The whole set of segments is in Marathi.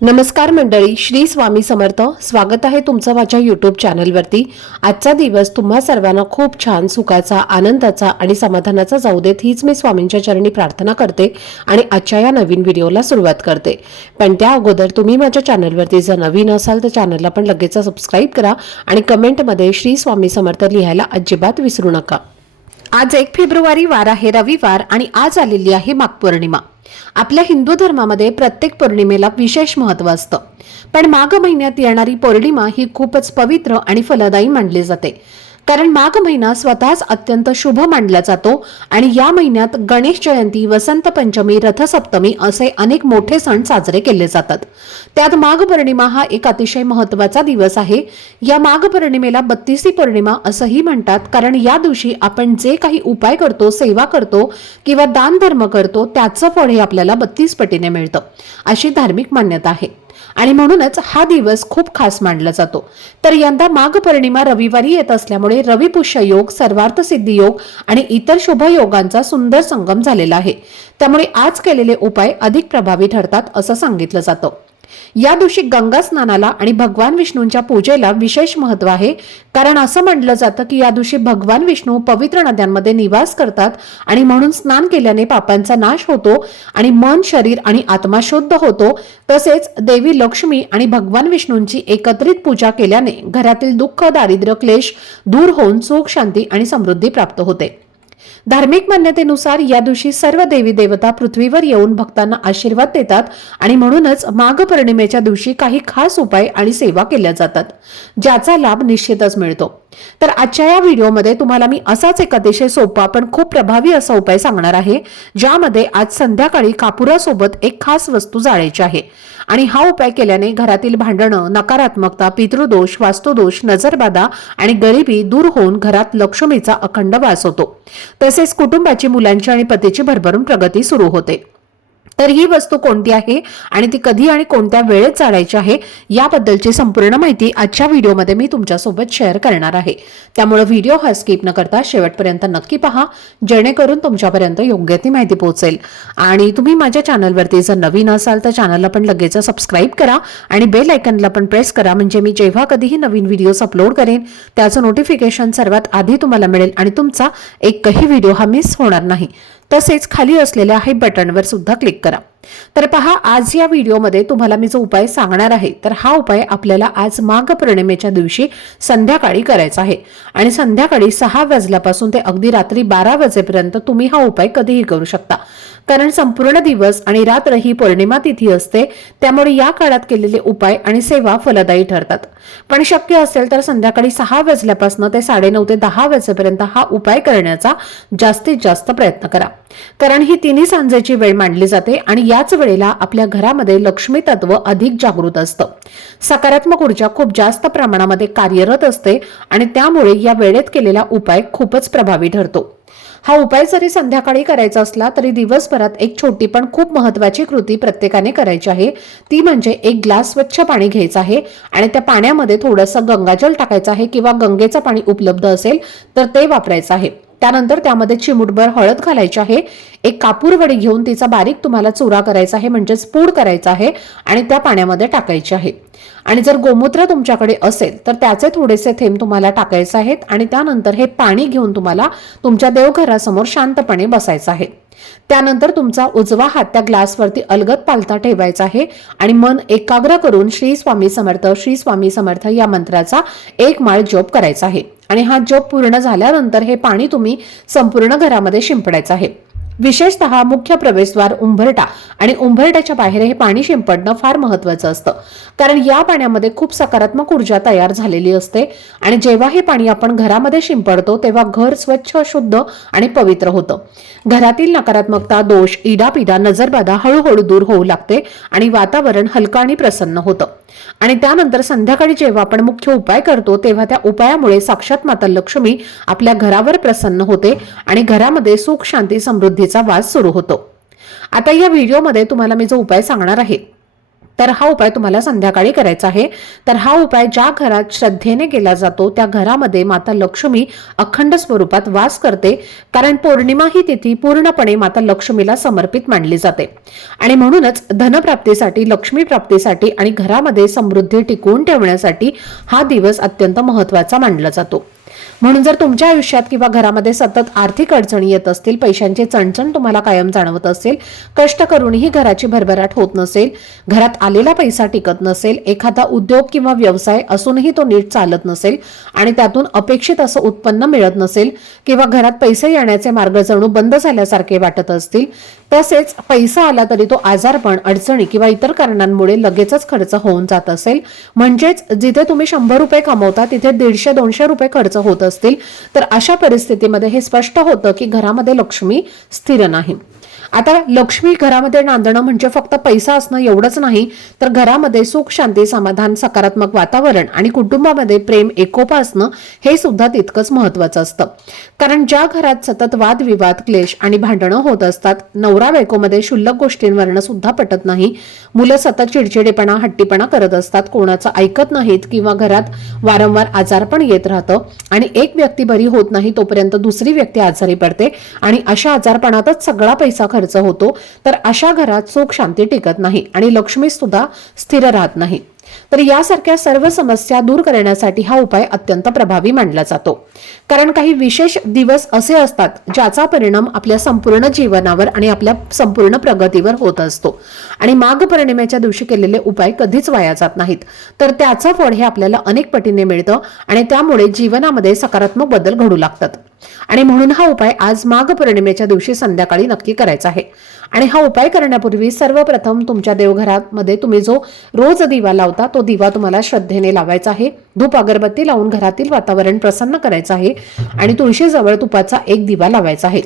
नमस्कार मंडळी, श्री स्वामी समर्थ. स्वागत आहे तुमचं माझ्या यूट्यूब चॅनलवरती. आजचा दिवस तुम्हा सर्वांना खूप छान, सुखाचा, आनंदाचा आणि समाधानाचा जाऊ देत, हीच मी स्वामींच्या चरणी प्रार्थना करते आणि आजच्या या नवीन व्हिडिओला सुरुवात करते. पण त्या अगोदर तुम्ही माझ्या चॅनलवरती जर नवीन असाल तर चॅनलला पण लगेच सबस्क्राईब करा आणि कमेंटमध्ये श्री स्वामी समर्थ लिहायला अजिबात विसरू नका. आज 1 फेब्रुवारी वार आहे रविवार आणि आज आलेली आहे माघ पौर्णिमा. आपल्या हिंदू धर्मामध्ये प्रत्येक पौर्णिमेला विशेष महत्त्व असतं, पण माघ महिन्यात येणारी पौर्णिमा ही खूपच पवित्र आणि फलदायी मानली जाते. कारण माघ महिना स्वतःच अत्यंत शुभ मानला जातो आणि या महिन्यात गणेश जयंती, वसंत पंचमी, रथसप्तमी असे अनेक मोठे सण साजरे केले जातात. त्यात माघ पौर्णिमा हा एक अतिशय महत्त्वाचा दिवस आहे. या माघ पौर्णिमेला 32सी पौर्णिमा असंही म्हणतात, कारण या दिवशी आपण जे काही उपाय करतो, सेवा करतो किंवा दान धर्म करतो त्याचं फळ हे आपल्याला 32 पटीने मिळतं, अशी धार्मिक मान्यता आहे आणि म्हणूनच हा दिवस खूप खास मानला जातो. तर यंदा माघ पौर्णिमा रविवारी येत असल्यामुळे रविपुष्य योग, सर्वार्थ सिद्धी योग आणि इतर शुभ योगांचा सुंदर संगम झालेला आहे. त्यामुळे आज केलेले उपाय अधिक प्रभावी ठरतात असं सांगितलं जातं. या दिवशी गंगा स्नानाला आणि भगवान विष्णूंच्या पूजेला विशेष महत्त्व आहे, कारण असं म्हटलं जातं की या दिवशी भगवान विष्णू पवित्र नद्यांमध्ये निवास करतात आणि म्हणून स्नान केल्याने पापांचा नाश होतो आणि मन, शरीर आणि आत्मा शुद्ध होतो. तसेच देवी लक्ष्मी आणि भगवान विष्णूंची एकत्रित पूजा केल्याने घरातील दुःख, दारिद्र्य, क्लेश दूर होऊन सुख, शांती आणि समृद्धी प्राप्त होते. धार्मिक मान्यतेनुसार या दिवशी सर्व देवी देवता पृथ्वीवर येऊन भक्तांना आशीर्वाद देतात आणि म्हणूनच माघ पौर्णिमेच्या दिवशी काही खास उपाय आणि सेवा केल्या जातात, ज्याचा लाभ निश्चितच मिळतो. तर आजच्या या व्हिडिओमध्ये तुम्हाला मी असाच एक अतिशय सोपा पण खूप प्रभावी असा उपाय सांगणार आहे, ज्यामध्ये आज संध्याकाळी कापुरासोबत एक खास वस्तू जाळायची आहे आणि हा उपाय केल्याने घरातील भांडणं, नकारात्मकता, पितृदोष, वास्तुदोष, नजरबाधा आणि गरिबी दूर होऊन घरात लक्ष्मीचा अखंड वास होतो. तसेच कुटुंबाची, मुलांची आणि पतीची भरभरून प्रगती सुरू होते. तर ही वस्तू कोणती आहे आणि ती कधी आणि कोणत्या वेळेत जाळायची आहे याबद्दलची संपूर्ण माहिती आजच्या व्हिडिओमध्ये मी तुमच्यासोबत शेअर करणार आहे. त्यामुळे व्हिडिओ हा स्किप न करता शेवटपर्यंत नक्की पहा, जेणेकरून तुमच्यापर्यंत योग्य ती माहिती पोहोचेल. आणि तुम्ही माझ्या चॅनलवरती जर नवीन असाल तर चॅनलला पण लगेच सबस्क्राईब करा आणि बेल आयकॉनला पण प्रेस करा, म्हणजे मी जेव्हा कधीही नवीन व्हिडिओज अपलोड करेन त्याचं नोटिफिकेशन सर्वात आधी तुम्हाला मिळेल आणि तुमचा एकही व्हिडिओ हा मिस होणार नाही. तसेच खाली असलेल्या आहे बटनवर सुद्धा क्लिक करा. तर पहा, आज या व्हिडिओमध्ये तुम्हाला मी जो उपाय सांगणार आहे तर हा उपाय आपल्याला आज माघ पौर्णिमेच्या दिवशी संध्याकाळी करायचा आहे आणि संध्याकाळी 6 वाजल्यापासून ते अगदी रात्री 12 वाजेपर्यंत तुम्ही हा उपाय कधीही करू शकता, कारण संपूर्ण दिवस आणि रात्र ही पौर्णिमा तिथी असते. त्यामुळे या काळात केलेले उपाय आणि सेवा फलदायी ठरतात. पण शक्य असेल तर संध्याकाळी 6 वाजल्यापासून ते 9:30 ते 10 वाजेपर्यंत हा उपाय करण्याचा जास्तीत जास्त प्रयत्न करा, कारण ही तिन्ही सांजेची वेळ मानली जाते आणि याच वेळेला आपल्या घरामध्ये लक्ष्मी तत्व अधिक जागृत असतं. सकारात्मक ऊर्जा खूप जास्त प्रमाणामध्ये कार्यरत असते आणि त्यामुळे या वेळेत केलेला उपाय खूपच प्रभावी ठरतो. हा उपाय जरी संध्याकाळी करायचा असला तरी दिवसभरात एक छोटी पण खूप महत्त्वाची कृती प्रत्येकाने करायची आहे. ती म्हणजे 1 ग्लास स्वच्छ पाणी घ्यायचं आहे आणि त्या पाण्यामध्ये थोडंसं गंगाजल टाकायचं आहे किंवा गंगेचं पाणी उपलब्ध असेल तर ते वापरायचं आहे. त्यानंतर त्यामध्ये चिमूटभर हळद घालायची आहे. एक कापूरवडी घेऊन तिचा बारीक तुम्हाला चुरा करायचा आहे, म्हणजेच पूड करायचा आहे आणि त्या पाण्यामध्ये टाकायची आहे. आणि जर गोमूत्र तुमच्याकडे असेल तर त्याचे थोडेसे थेंब तुम्हाला टाकायचे आहेत आणि त्यानंतर हे पाणी घेऊन तुम्हाला तुमच्या देवघरासमोर शांतपणे बसायचं आहे. त्यानंतर तुमचा उजवा हात त्या ग्लासवरती अलगद पालथा ठेवायचा आहे आणि मन एकाग्र करून श्री स्वामी समर्थ, श्री स्वामी समर्थ या मंत्राचा 1 माळ जप करायचा आहे. आणि हा जप पूर्ण झाल्यानंतर हे पाणी तुम्ही संपूर्ण घरामध्ये शिंपडायचं आहे. विशेषतः मुख्य प्रवेशद्वार, उंबरठा आणि उंबरठ्याच्या बाहेर हे पाणी शिंपडणं फार महत्त्वाचं असतं, कारण या पाण्यामध्ये खूप सकारात्मक ऊर्जा तयार झालेली असते आणि जेव्हा हे पाणी आपण घरामध्ये शिंपडतो तेव्हा घर स्वच्छ, शुद्ध आणि पवित्र होतं. घरातील नकारात्मकता, दोष, इडापिडा, नजरबाधा हळूहळू दूर होऊ लागते आणि वातावरण हलकं आणि प्रसन्न होतं. आणि त्यानंतर संध्याकाळी जेव्हा आपण मुख्य उपाय करतो तेव्हा त्या उपायामुळे साक्षात माता लक्ष्मी आपल्या घरावर प्रसन्न होते आणि घरामध्ये सुख, शांती, समृद्धीचा वास सुरू होतो. आता या व्हिडिओमध्ये तुम्हाला मी जो उपाय सांगणार आहे तर हा उपाय तुम्हाला संध्याकाळी करायचा आहे। तर हा उपाय ज्या घरात श्रद्धेने केला जातो त्या घरामध्ये माता लक्ष्मी अखंड स्वरूपात वास करते, कारण पौर्णिमा ही तिथी पूर्णपणे माता लक्ष्मीला समर्पित मानली जाते आणि म्हणूनच धनप्राप्तीसाठी, लक्ष्मी प्राप्तीसाठी आणि घरामध्ये समृद्धी टिकवून ठेवण्यासाठी हा दिवस अत्यंत महत्त्वाचा मानला जातो। म्हणून जर तुमच्या आयुष्यात किंवा घरामध्ये सतत आर्थिक अडचणी येत असतील, पैशांची चणचण तुम्हाला कायम जाणवत असेल, कष्ट करूनही घराची भरभराट होत नसेल, घरात आलेला पैसा टिकत नसेल, एखादा उद्योग किंवा व्यवसाय असूनही तो नीट चालत नसेल आणि त्यातून अपेक्षित असं उत्पन्न मिळत नसेल किंवा घरात पैसे येण्याचे मार्ग जणू बंद झाल्यासारखे वाटत असतील, तसेच पैसा आला तरी तो आजारपण, अडचणी किंवा इतर कारणांमुळे लगेचच खर्च होऊन जात असेल, म्हणजेच जिथे तुम्ही 100 रुपये कमवता तिथे 150-200 रुपये खर्च होत असतील, तर अशा परिस्थितीमध्ये हे स्पष्ट होतं की घरामध्ये लक्ष्मी स्थिर नाही। आता लक्ष्मी घरामध्ये नांदणं म्हणजे फक्त पैसा असणं एवढंच नाही, तर घरामध्ये सुख, शांती, समाधान, सकारात्मक वातावरण आणि कुटुंबामध्ये प्रेम, एकोपा असणं हे सुद्धा तितकंच महत्त्वाचं असतं। कारण ज्या घरात सतत वादविवाद, क्लेश आणि भांडणं होत असतात, नवरा बायकोमध्ये क्षुल्लक गोष्टींवरनं सुद्धा पटत नाही, मुलं सतत चिडचिडेपणा, हट्टीपणा करत असतात, कोणाचं ऐकत नाहीत किंवा घरात वारंवार आजारपण येत राहतं आणि एक व्यक्ती बरी होत नाही तोपर्यंत दुसरी व्यक्ती आजारी पडते आणि अशा आजारपणातच सगळा पैसा खर्च होतो, तर अशा घरात सुख, शांती टिकत नाही आणि लक्ष्मी सुद्धा स्थिर राहत नाही। तर यासारख्या सर्व समस्या दूर करण्यासाठी हा उपाय अत्यंत प्रभावी मानला जातो। कारण काही विशेष दिवस असे असतात ज्याचा परिणाम आपल्या संपूर्ण जीवनावर आणि आपल्या संपूर्ण प्रगतीवर होत असतो आणि माघ पौर्णिमेच्या दिवशी केलेले उपाय कधीच वाया जात नाहीत, तर त्याचं फळ हे आपल्याला अनेक पटीने मिळतं आणि त्यामुळे जीवनामध्ये सकारात्मक बदल घडू लागतात। आणि म्हणून हा उपाय आज माघ पौर्णिमेच्या दिवशी संध्याकाळी नक्की करायचा आहे। आणि हा उपाय करण्यापूर्वी सर्वप्रथम तुमच्या देवघरामध्ये तुम्ही जो रोज दिवा लावता तो दिवा तुम्हाला श्रद्धेने लावायचा आहे, धूप अगरबत्ती लावून घरातील वातावरण प्रसन्न करायचं आहे आणि तुळशीजवळ तुपाचा एक दिवा लावायचा आहे।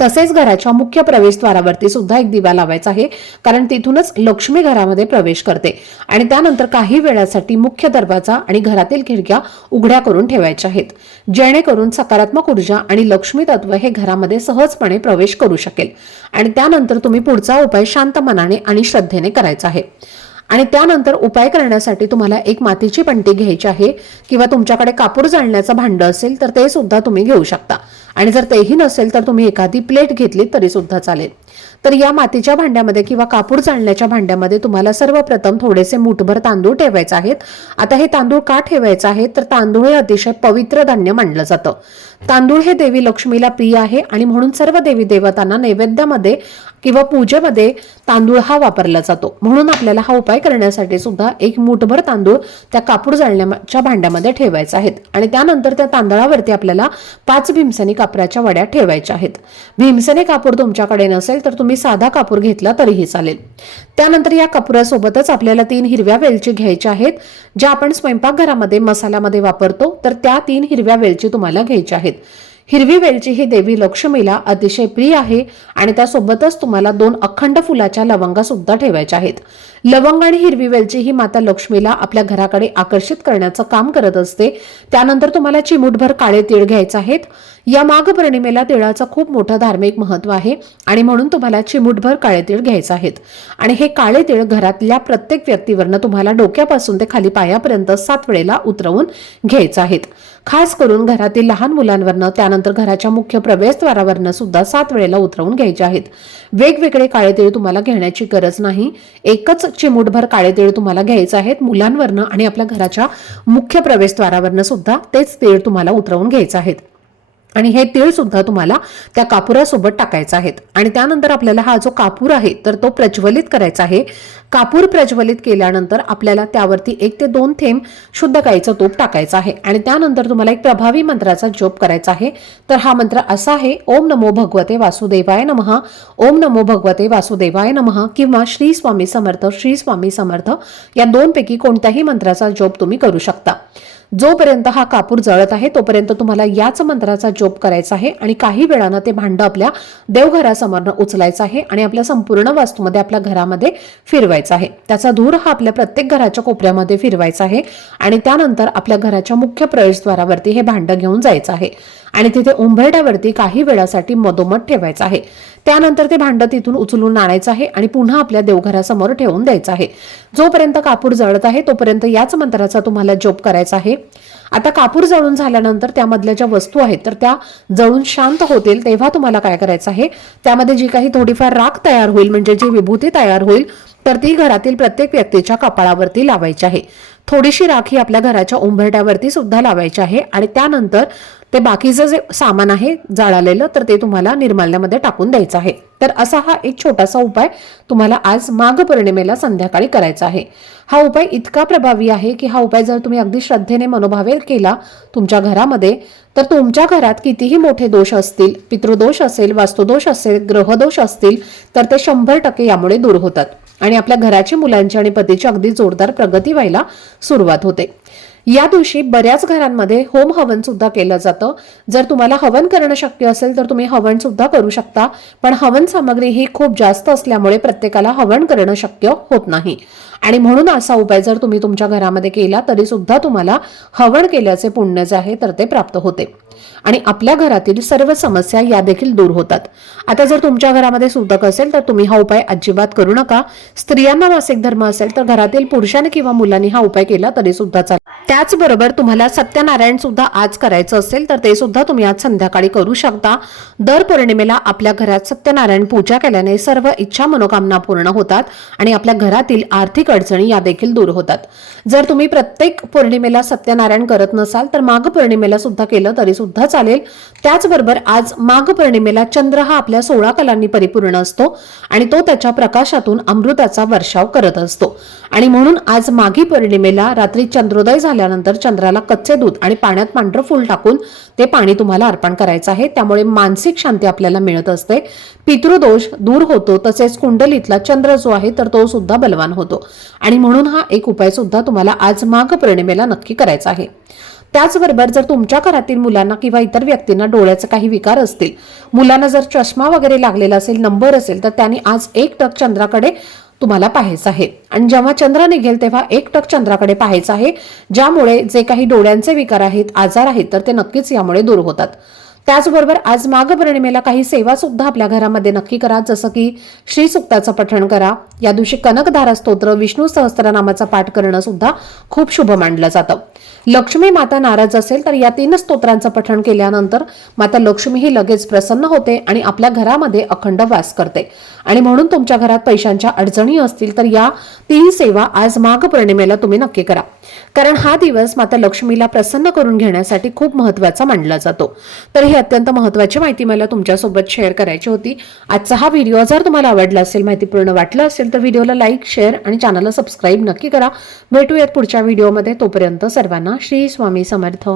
तसेच घराच्या मुख्य प्रवेशद्वारावरती सुद्धा एक दिवा लावायचा आहे, कारण तिथूनच लक्ष्मी घरामध्ये प्रवेश करते आणि त्यानंतर काही वेळासाठी मुख्य दरवाजा आणि घरातील खिडक्या उघड्या करून ठेवायच्या आहेत, जेणेकरून सकारात्मक ऊर्जा आणि लक्ष्मी तत्व हे घरामध्ये सहजपणे प्रवेश करू शकेल। आणि त्यानंतर तुम्ही पुढचा उपाय शांत मनाने आणि श्रद्धेने करायचा आहे। आणि त्यानंतर उपाय करण्यासाठी तुम्हाला एक मातीची पणती घ्यायची आहे किंवा तुमच्याकडे कापूर जाळण्याचं भांड असेल तर ते सुद्धा तुम्ही घेऊ शकता आणि जर तेही नसेल तर तुम्ही एखादी प्लेट घेतली तरी सुद्धा चालेल। तर या मातीच्या भांड्यामध्ये किंवा कापूर जाळण्याच्या भांड्यामध्ये तुम्हाला सर्वप्रथम थोडेसे मूठभर तांदूळ ठेवायचे आहेत। आता हे तांदूळ का ठेवायचे आहे, तर तांदूळ हे अतिशय पवित्र धान्य मानलं जातं। तांदूळ हे देवी लक्ष्मीला प्रिय आहे आणि म्हणून सर्व देवी देवतांना नैवेद्यामध्ये किंवा पूजेमध्ये तांदूळ हा वापरला जातो। म्हणून आपल्याला हा उपाय करण्यासाठी सुद्धा एक मूठभर तांदूळ त्या कापूर जाळण्याच्या भांड्यामध्ये ठेवायचे आहेत आणि त्यानंतर त्या तांदळावरती आपल्याला 5 भीमसेनी कापराच्या वड्या ठेवायच्या आहेत। भीमसेनी कापूर तुमच्याकडे नसेल तर तुम्ही साधा कापूर घेतला तरीही चालेल। त्यानंतर या कापुरासोबतच आपल्याला 3 हिरव्या वेलची घ्यायच्या आहेत, ज्या आपण स्वयंपाकघरामध्ये मसाल्यामध्ये वापरतो, तर त्या 3 हिरव्या वेलची तुम्हाला घ्यायच्या आहेत। हिरवी वेलची ही देवी लक्ष्मीला अतिशय प्रिय आहे आणि त्यासोबतच तुम्हाला 2 अखंड फुलाच्या लवंगा सुद्धा ठेवायच्या आहेत। लवंग आणि हिरवी वेलची ही माता लक्ष्मीला आपल्या घराकडे आकर्षित करण्याचं काम करत असते। त्यानंतर तुम्हाला चिमूटभर काळे तीळ घ्यायचे आहेत। या माघ पौर्णिमेला तिळाचं खूप मोठं धार्मिक महत्त्व आहे आणि म्हणून तुम्हाला चिमूटभर काळे तीळ घ्यायचे आहेत आणि हे काळे तीळ घरातल्या प्रत्येक व्यक्तीवरनं तुम्हाला डोक्यापासून ते खाली पायापर्यंत 7 वेळेला उतरवून घ्यायचे आहेत। खास करून घरातील लहान मुलांवरनं, त्यानंतर घराच्या मुख्य प्रवेशद्वारावरनं सुद्धा 7 वेळेला उतरवून घ्यायचे आहेत। वेगवेगळे काळे तीळ तुम्हाला घेण्याची गरज नाही, एकच चिमूटभर काळे तीळ तुम्हाला घ्यायचे आहेत। मुलांवरनं आणि आपल्या घराच्या मुख्य प्रवेशद्वारावरनं सुद्धा तेच तीळ तुम्हाला उतरवून घ्यायचे आहेत आणि हे तीळ सुद्धा तुम्हाला त्या कापुरासोबत टाकायचे आहेत। आणि त्यानंतर आपल्याला हा जो कापूर आहे तर तो प्रज्वलित करायचा आहे। कापूर प्रज्वलित केल्यानंतर आपल्याला त्यावरती 1 ते 2 थेंब शुद्ध गाईचं तूप टाकायचं आहे आणि त्यानंतर तुम्हाला एक प्रभावी मंत्राचा जप करायचा आहे। तर हा मंत्र असा आहे, ओम नमो भगवते वासुदेवाय नमः, ओम नमो भगवते वासुदेवाय नमः किंवा श्री स्वामी समर्थ, श्री स्वामी समर्थ या 2 पैकी कोणत्याही मंत्राचा जप तुम्ही करू शकता। जोपर्यंत हा कापूर जळत आहे तोपर्यंत तुम्हाला याच मंत्राचा जप करायचा आहे आणि काही वेळानं ते भांड आपल्या देवघरासमोर उचलायचं आहे आणि आपल्या संपूर्ण वास्तूमध्ये, आपल्या घरामध्ये फिरवायचा आहे। त्याचा धूर हा आपल्या प्रत्येक घराच्या कोपऱ्यामध्ये फिरवायचा आहे आणि त्यानंतर आपल्या घराच्या मुख्य प्रवेशद्वारावरती हे भांड घेऊन जायचं आहे आणि तिथे उंबरठ्यावरती काही वेळासाठी मधोमध ठेवायचं आहे. त्यानंतर ते भांडं तिथून उचलून आणायचं आहे आणि पुन्हा आपल्या देवघरासमोर ठेवून द्यायचं आहे. जोपर्यंत कापूर जळत आहे तोपर्यंत याच मंत्राचा तुम्हाला जप करायचा आहे. आता कापूर जळून झाल्यानंतर त्यामधल्या ज्या वस्तू आहेत तर त्या जळून शांत होतील तेव्हा तुम्हाला काय करायचं आहे, त्यामध्ये जी काही थोडीफार राख तयार होईल म्हणजे जी विभूती तयार होईल तर ती घरातील प्रत्येक व्यक्तीच्या कपाळावरती लावायची आहे. थोडीशी राख ही आपल्या घराच्या उंबरठ्यावरती सुद्धा लावायची आहे आणि त्यानंतर ते बाकीचं जे सामान आहे जाळलेलं तर ते तुम्हाला निर्माल्यामध्ये टाकून द्यायचं आहे. तर असा हा एक छोटासा उपाय तुम्हाला आज माघ पौर्णिमेला संध्याकाळी करायचा आहे. हा उपाय इतका प्रभावी आहे की हा उपाय जर तुम्ही अगदी श्रद्धेने मनोभावे केला तुमच्या घरामध्ये तर तुमच्या घरात कितीही मोठे दोष असतील, पितृदोष असेल, वास्तुदोष असेल, ग्रहदोष असतील तर ते 100% यामुळे दूर होतात आणि आपल्या घराची, मुलांची आणि पतीची अगदी जोरदार प्रगती व्हायला सुरुवात होते. या दिवशी बऱ्याच घरांमध्ये होम हवन सुद्धा केलं जातं. जर तुम्हाला हवन करणं शक्य असेल तर तुम्ही हवन सुद्धा करू शकता, पण हवन सामग्री ही खूप जास्त असल्यामुळे प्रत्येकाला हवन करणं शक्य होत नाही आणि म्हणून असा उपाय जर तुम्ही तुमच्या घरामध्ये केला तरी सुद्धा तुम्हाला हवन केल्याचे पुण्य जे आहे तर ते प्राप्त होते आणि आपल्या घरातील सर्व समस्या या देखील दूर होतात. आता जर तुमच्या घरामध्ये सूतक असेल तर तुम्ही हा उपाय अजिबात करू नका. स्त्रियांना मासिक धर्म असेल तर घरातील पुरुषांनी किंवा मुलांनी हा उपाय केला तरी सुद्धा चालेल. त्याचबरोबर तुम्हाला सत्यनारायण सुद्धा आज करायचं असेल तर ते सुद्धा तुम्ही आज संध्याकाळी करू शकता. दर पौर्णिमेला आपल्या घरात सत्यनारायण पूजा केल्याने सर्व इच्छा मनोकामना पूर्ण होतात आणि आपल्या घरातील आर्थिक अडचणी या देखील दूर होतात. जर तुम्ही प्रत्येक पौर्णिमेला सत्यनारायण करत नसाल तर माघ पौर्णिमेला सुद्धा केलं तरी सुद्धा चालेल. त्याचबरोबर आज माघ पौर्णिमेला चंद्र हा आपल्या 16 कलांनी परिपूर्ण असतो आणि तो त्याच्या प्रकाशातून अमृताचा वर्षाव करत असतो आणि म्हणून आज माघी पौर्णिमेला रात्री चंद्रोदय झाल्यानंतर चंद्राला कच्चे दूध आणि पाण्यात पांढरं फूल टाकून ते पाणी तुम्हाला अर्पण करायचं आहे. त्यामुळे मानसिक शांती आपल्याला मिळत असते, पितृदोष दूर होतो, तसेच कुंडलीतला चंद्र जो आहे तर तो सुद्धा बलवान होतो आणि म्हणून हा एक उपाय सुद्धा तुम्हाला आज माघ पौर्णिमेला नक्की करायचा आहे. त्याचबरोबर जर तुमच्या घरातील मुलांना किंवा इतर व्यक्तींना डोळ्याचे काही विकार असतील, मुलांना जर चष्मा वगैरे लागलेला असेल, नंबर असेल तर त्यांनी आज 1 टक चंद्राकडे तुम्हाला पाहायचं आहे आणि जेव्हा चंद्र निघेल तेव्हा 1 टक चंद्राकडे पाहायचं आहे, ज्यामुळे जे काही डोळ्यांचे विकार आहेत, आजार आहेत तर ते नक्कीच यामुळे दूर होतात. त्याचबरोबर आज माघ पौर्णिमेला काही सेवा सुद्धा आपल्या घरामध्ये नक्की करा, जसं की श्री सुक्ताचं पठण करा. या दिवशी कनकधारा स्तोत्र, विष्णू सहस्त्रनामाचा पाठ करणं सुद्धा खूप शुभ मानलं जातं. लक्ष्मी माता नाराज असेल तर या 3 स्तोत्रांचं पठण केल्यानंतर माता लक्ष्मी ही लगेच प्रसन्न होते आणि आपल्या घरामध्ये अखंड वास करते आणि म्हणून तुमच्या घरात पैशांच्या अडचणी असतील तर या 3 सेवा आज माघ पौर्णिमेला तुम्ही नक्की करा, कारण हा दिवस माता लक्ष्मीला प्रसन्न करून घेण्यासाठी खूप महत्त्वाचा मानला जातो. तर ही अत्यंत महत्त्वाची माहिती मला तुमच्यासोबत शेअर करायची होती. आजचा हा व्हिडिओ जर तुम्हाला आवडला असेल, माहितीपूर्ण वाटलं असेल तर व्हिडिओला लाईक, शेअर आणि चॅनलला सबस्क्राईब नक्की करा. भेटूयात पुढच्या व्हिडिओमध्ये. तोपर्यंत सर्वांना श्री स्वामी समर्थ.